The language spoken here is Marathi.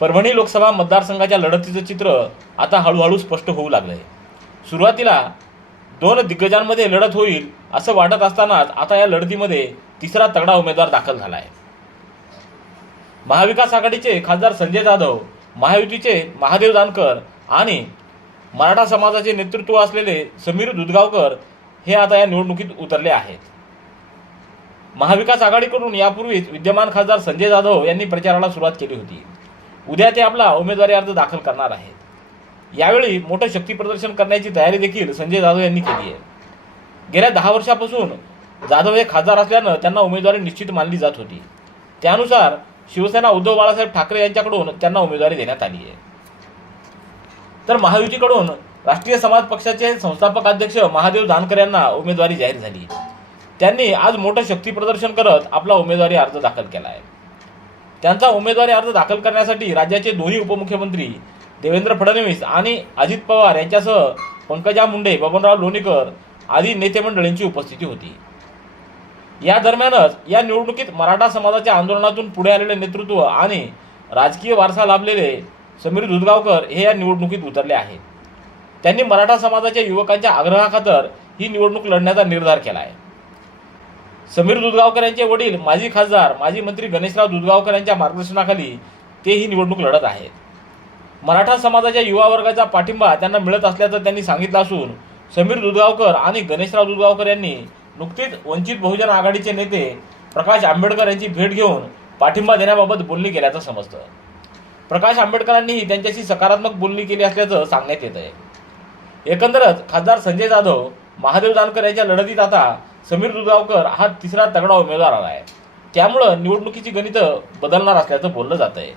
परभणी लोकसभा मतदारसंघाच्या लढतीचं चित्र आता हळूहळू स्पष्ट होऊ लागलंय. सुरुवातीला दोन दिग्गजांमध्ये लढत होईल असं वाटत असतानाच आता या लढतीमध्ये तिसरा तगडा उमेदवार दाखल झाला आहे महाविकास आघाडीचे खासदार संजय जाधव महायुतीचे महादेव जानकर आणि मराठा समाजाचे नेतृत्व असलेले समीर दुधगावकर हे आता या निवडणुकीत उतरले आहेत. महाविकास आघाडीकडून यापूर्वीच विद्यमान खासदार संजय जाधव यांनी प्रचाराला सुरुवात केली होती. उद्या ते आपला उमेदवारी अर्ज दाखल करणार आहेत. यावेळी मोठं शक्ती प्रदर्शन करण्याची तयारी देखील संजय जाधव यांनी केली आहे. गेल्या दहा वर्षापासून जाधव हे खासदार असल्यानं त्यांना उमेदवारी निश्चित मानली जात होती. त्यानुसार शिवसेना उद्धव बाळासाहेब ठाकरे यांच्याकडून त्यांना उमेदवारी देण्यात आली आहे. तर महायुतीकडून राष्ट्रीय समाज पक्षाचे संस्थापक अध्यक्ष महादेव जानकर यांना उमेदवारी जाहीर झाली. त्यांनी आज मोठं शक्ती प्रदर्शन करत आपला उमेदवारी अर्ज दाखल केला आहे. त्यांचा उमेदवारी अर्ज दाखल करण्यासाठी राज्याचे दोन्ही उपमुख्यमंत्री देवेंद्र फडणवीस आणि अजित पवार यांच्यासह पंकजा मुंडे बबनराव लोणीकर आदी नेते मंडळींची उपस्थिती होती. या दरम्यानच या निवडणुकीत मराठा समाजाच्या आंदोलनातून पुढे आलेले नेतृत्व आणि राजकीय वारसा लाभलेले समीर दुधगावकर हे या निवडणुकीत उतरले आहेत. त्यांनी मराठा समाजाच्या युवकांच्या आग्रहाखातर ही निवडणूक लढण्याचा निर्धार केला आहे समीर दुधगावकर यांचे वडील माजी खासदार माजी मंत्री गणेशराव दुधगावकर यांच्या मार्गदर्शनाखाली ते ही निवडणूक लढत आहेत. मराठा समाजाच्या युवा वर्गाचा पाठिंबा त्यांना मिळत असल्याचं त्यांनी सांगितलं असून समीर दुधगावकर आणि गणेशराव दुधगावकर यांनी नुकतीच वंचित बहुजन आघाडीचे नेते प्रकाश आंबेडकर यांची भेट घेऊन पाठिंबा देण्याबाबत बोलणी केल्याचं समजतं. प्रकाश आंबेडकरांनीही त्यांच्याशी सकारात्मक बोलणी केली असल्याचं सांगण्यात येत आहे एकंदरच खासदार संजय जाधव महादेव जानकर यांच्या लढतीत आता समीर दुधावकर हा तिसरा तगडा उमेदवार आला आहे त्यामुळं निवडणुकीची गणितं बदलणार असल्याचं बोललं जात आहे